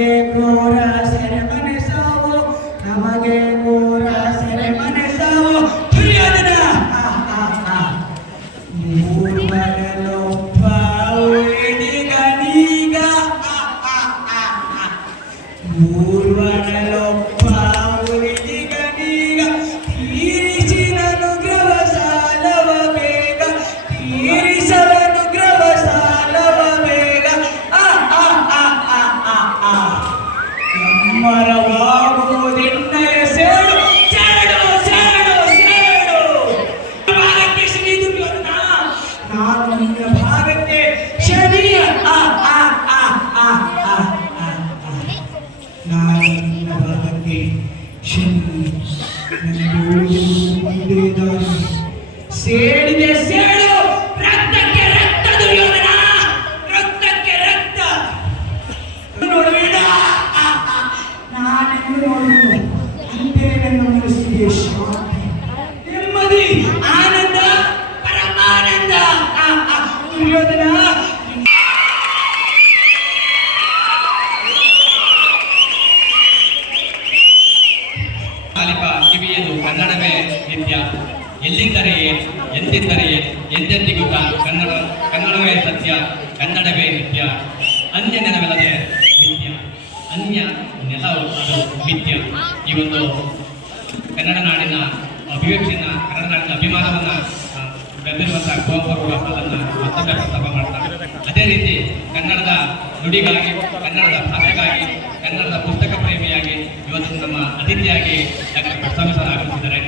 আমাকে ঘোরা মানে সব আমাকে ഭാഗത്തെ ശരീര ആ ആ ആ ആ ആ ആ നാലിന്റെ ഭാഗത്തെ ശരീരം സേടിന്റെ സേടി ದುರ್ಯೋಧನ ಕಾಲಿಕ ಕನ್ನಡವೇ ನಿತ್ಯ. ಎಲ್ಲಿದ್ದರೆಯೇ ಎಂದಿದ್ದರೆಯೇ ಎಂದಿದ್ದರೆ ಎಂದೆಂದಿಗೂ ತಾನು ಕನ್ನಡ, ಕನ್ನಡವೇ ಸತ್ಯ, ಕನ್ನಡವೇ ನಿತ್ಯ. ಅನ್ಯ ನೆನವೆಲ್ಲದೆ ನಿತ್ಯ. ಅನ್ಯ ನೆಲವು ಅದು ನಿತ್ಯ. ಈ ಒಂದು ಕನ್ನಡ ನಾಡಿನ ಅಭಿವ್ಯಕ್ತಿಯನ್ನ, ಕನ್ನಡ ನಾಡಿನ ಅಭಿಮಾನವನ್ನ ಗಂಭೀರವಾದ ಮತ್ತೊಮ್ಮೆ ಪ್ರಸ್ತಾಪ ಮಾಡ್ತಾರೆ ಅದೇ ರೀತಿ ಕನ್ನಡದ ನುಡಿಗಾಗಿ, ಕನ್ನಡದ ಭಾಷೆಗಾಗಿ, ಕನ್ನಡದ ಪುಸ್ತಕ ಪ್ರೇಮಿಯಾಗಿ ಇವತ್ತು ನಮ್ಮ ಅತಿಥಿಯಾಗಿ ಡಾಕ್ಟರ್ ಕಟ್ಟಾಮಿ ಸರ್ ಆಗಮಿಸಿದ್ದಾರೆ